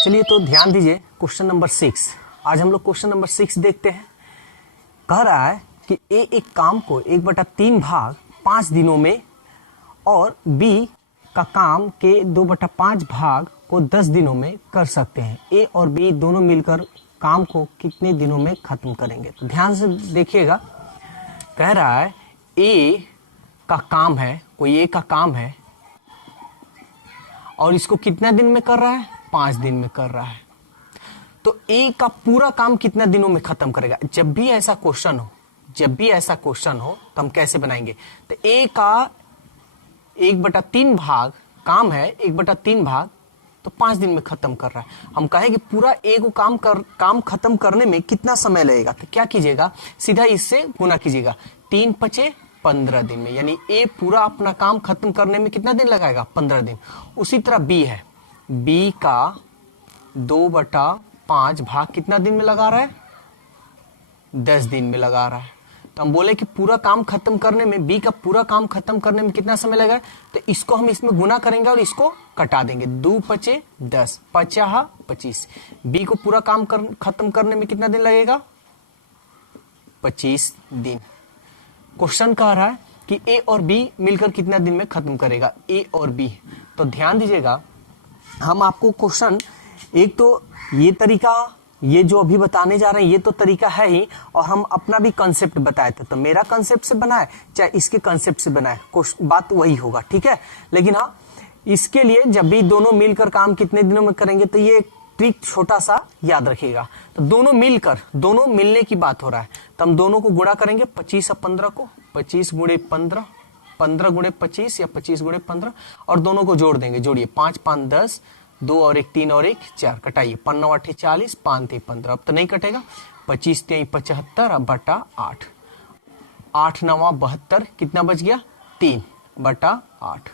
चलिए तो ध्यान दीजिए क्वेश्चन नंबर 6। आज हम लोग क्वेश्चन नंबर 6 देखते हैं। कह रहा है कि ए एक काम को 1/3 भाग 5 दिनों में और बी का काम के 2/5 भाग को 10 दिनों में कर सकते हैं। ए और बी दोनों मिलकर काम को कितने दिनों में खत्म करेंगे? तो ध्यान से देखिएगा। कह रहा है ए का काम है, कोई ए का काम है और इसको कितने दिन में कर रहा है? 5 दिन में कर रहा है। तो ए का पूरा काम कितने दिनों में खत्म करेगा? जब भी ऐसा क्वेश्चन हो तो हम कैसे बनाएंगे? तो ए का 1/3 भाग काम है, 1/3 भाग तो 5 दिन में खत्म कर रहा है। हम कहेंगे पूरा ए को काम खत्म करने में कितना समय लगेगा? तो क्या कीजिएगा, सीधा इससे गुना कीजिएगा। 3 × 5 = 15 दिन में, यानी ए पूरा अपना काम खत्म करने में कितना दिन लगाएगा? 15 दिन। उसी तरह बी है, बी का 2/5 भाग कितना दिन में लगा रहा है? 10 दिन में लगा रहा है। तो हम बोले कि पूरा काम खत्म करने में, बी का पूरा काम खत्म करने में कितना समय लगेगा? तो इसको हम इसमें गुना करेंगे और इसको कटा देंगे। 2 × 5 = 10, 5 × 25। बी को पूरा काम खत्म करने में कितना दिन लगेगा? 25 दिन। क्वेश्चन कह रहा है कि ए और बी मिलकर कितना दिन में खत्म करेगा? ए और बी। तो ध्यान दीजिएगा, हम आपको क्वेश्चन एक तो ये तरीका, ये जो अभी बताने जा रहे हैं ये तो तरीका है ही, और हम अपना भी कंसेप्ट बताए थे। तो मेरा कंसेप्ट से बनाए चाहे इसके कंसेप्ट से बनाए, बात वही होगा, ठीक है। लेकिन हाँ, इसके लिए जब भी दोनों मिलकर काम कितने दिनों में करेंगे तो ये ट्रिक छोटा सा याद रखिएगा। तो दोनों मिलने की बात हो रहा है, तो हम दोनों को गुणा करेंगे। 25 और 15 को 25 × 15, 15 × 25 या 25 × 15, और दोनों को जोड़ देंगे। जोड़िए, 5 × 5 = 10, 2 और 1 3 और 1 4, कटाइए। 5 × 9 = 40, 5 × 3 = 15। अब तो नहीं कटेगा। 25 × 3 = 75 बटा 8, 8 × 9 = 72, कितना बच गया? 3/8,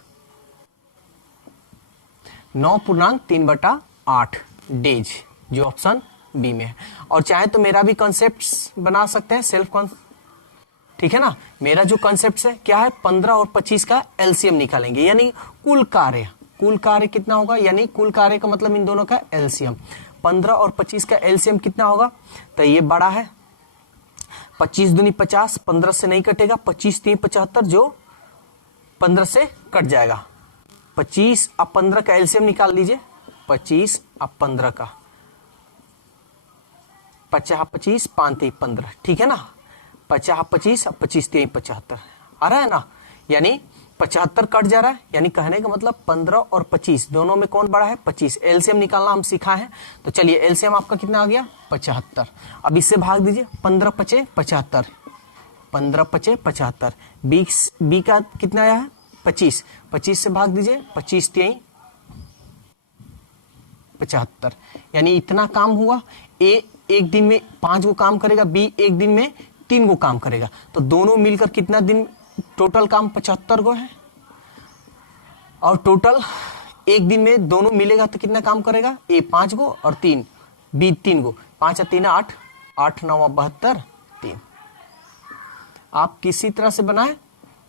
9.3/8 डेज, जो ऑप्शन बी में है। और चाहे तो मेरा भी कॉन्सेप्ट बना सकते हैं, सेल्फ कॉन्सेप्ट, ठीक है ना। मेरा जो कॉन्सेप्ट है क्या है? 15 और 25 का एलसीएम निकालेंगे, यानी कुल कार्य कितना होगा? यानी कुल कार्य का मतलब इन दोनों का एलसीएम। 15 और 25 का एलसीएम कितना होगा? तो ये बड़ा है, 25 दूनी 50, 15 से नहीं कटेगा। 25 × 3 = 75, जो 15 से कट जाएगा। 25 और 15 का एलसीएम निकाल लीजिए। 25 और 15 का 50 × 25, 5 × 3 = 15, ठीक है ना। 50 × 25 और 25 × 3 = 75 आ रहा है ना। यानी 75 कट जा रहा है, यानी कहने का मतलब 15 और 25 दोनों में कौन बड़ा है? 25। एलसीएम निकालना हम सिखाए हैं, तो चलिए एलसीएम आपका कितना आ गया? 75। अब इससे भाग दीजिए। 15 × 5 = 75, 15 × 5 = 75। बी का कितना आया है? 25। 25 से भाग दीजिए। 25 × 3 = 75, यानी इतना काम हुआ। ए एक दिन में 5 को काम करेगा, बी एक दिन में 3 को काम करेगा। तो दोनों मिलकर कितना दिन? टोटल काम 75 को है, और टोटल एक दिन में दोनों मिलेगा तो कितना काम करेगा? ए 5 को और 3, बी 3 को। 5 और 3 = 8, 8 × 9 = 72, 3। आप किसी तरह से बनाए,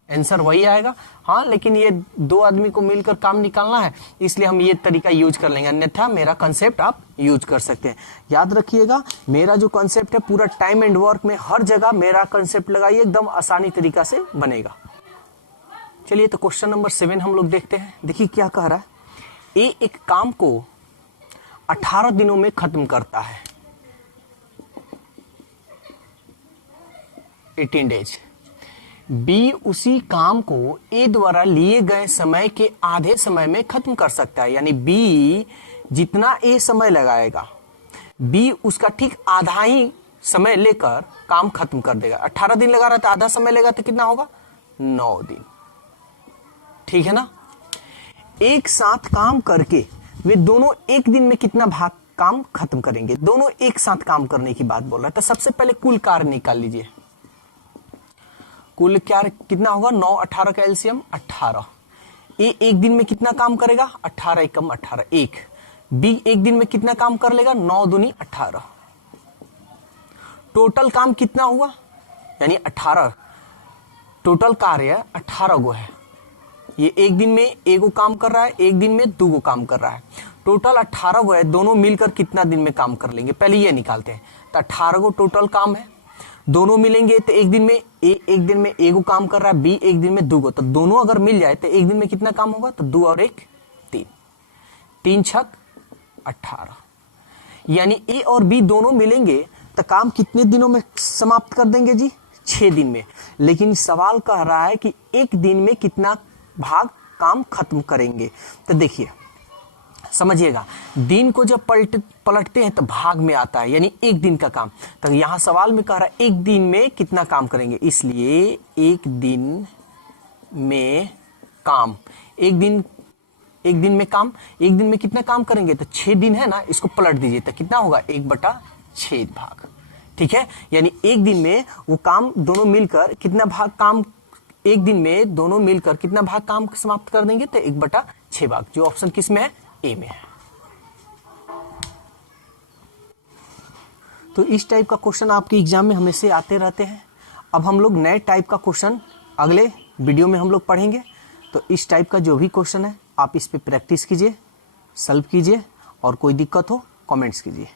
आंसर वही आएगा। हाँ, लेकिन ये 2 आदमी को मिलकर काम निकालना है, इसलिए हम ये तरीका यूज कर लेंगे, अन्यथा मेरा कंसेप्ट आप यूज कर सकते हैं। याद रखिएगा, मेरा जो कंसेप्ट है पूरा टाइम एंड वर्क में हर जगह मेरा कंसेप्ट लगाइए, एकदम आसानी तरीका से बनेगा। चलिए तो क्वेश्चन नंबर 7 हम लोग देखते हैं। देखिए क्या कह रहा है। ए एक काम को 18 दिनों में खत्म करता है, 18 डेज। बी उसी काम को ए द्वारा लिए गए समय के आधे समय में खत्म कर सकता है, यानी बी जितना ए समय लगाएगा, बी उसका ठीक आधा ही समय लेकर काम खत्म कर देगा। 18 दिन लगा रहा था, आधा समय लेगा तो कितना होगा? 9 दिन, ठीक है ना। एक साथ काम करके वे दोनों एक दिन में कितना भाग काम खत्म करेंगे? दोनों एक साथ काम करने की बात बोल रहा है। तो सबसे पहले कुल कार्य निकाल लीजिए। कुल कार्य कितना होगा? 9 18 का एलसीएम 18। ए एक दिन में कितना काम करेगा? 18 × 1 = 18, 1। बी एक दिन में कितना काम कर लेगा? 9 दूनी 18। टोटल काम कितना हुआ? यानी 18, टोटल कार्य 18 गो है। ये एक दिन में 1 को काम कर रहा है, एक दिन में 2 को काम कर रहा है। टोटल 18 वो है, दोनों मिलकर कितना दिन में काम कर लेंगे, पहले ये निकालते हैं। तो 18 को टोटल काम है, दोनों मिलेंगे तो एक दिन में एक दिन में ए को काम कर रहा है, बी एक दिन में 2 को, तो दोनों अगर मिल जाए तो एक दिन में कितना काम होगा, तो 2 और 1 3, 3 छक 18, यानी ए और बी दोनों मिलेंगे तो काम कितने दिनों में समाप्त कर देंगे जी, 6 दिन में। लेकिन सवाल कह रहा है कि एक दिन में कितना भाग काम खत्म करेंगे। तो देखिए समझिएगा, दिन को जब पलटते हैं तो भाग में आता है, यानी एक दिन का काम। तो यहां सवाल में कह रहा है एक दिन में कितना काम करेंगे, इसलिए एक दिन में काम, एक दिन में काम, एक दिन में कितना काम करेंगे, तो 6 दिन है ना, इसको पलट दीजिए तो कितना होगा 1/6 भाग। ठीक है, यानी एक दिन में वो काम दोनों मिलकर कितना भाग काम, एक दिन में दोनों मिलकर कितना भाग काम समाप्त कर देंगे, तो 1/6 भाग, जो ऑप्शन किस में है, ए में है। तो इस टाइप का क्वेश्चन आपके एग्जाम में हमेशा आते रहते हैं। अब हम लोग नए टाइप का क्वेश्चन अगले वीडियो में हम लोग पढ़ेंगे। तो इस टाइप का जो भी क्वेश्चन है आप इस पे प्रैक्टिस कीजिए, सॉल्व कीजिए, और कोई दिक्कत हो कमेंट्स कीजिए।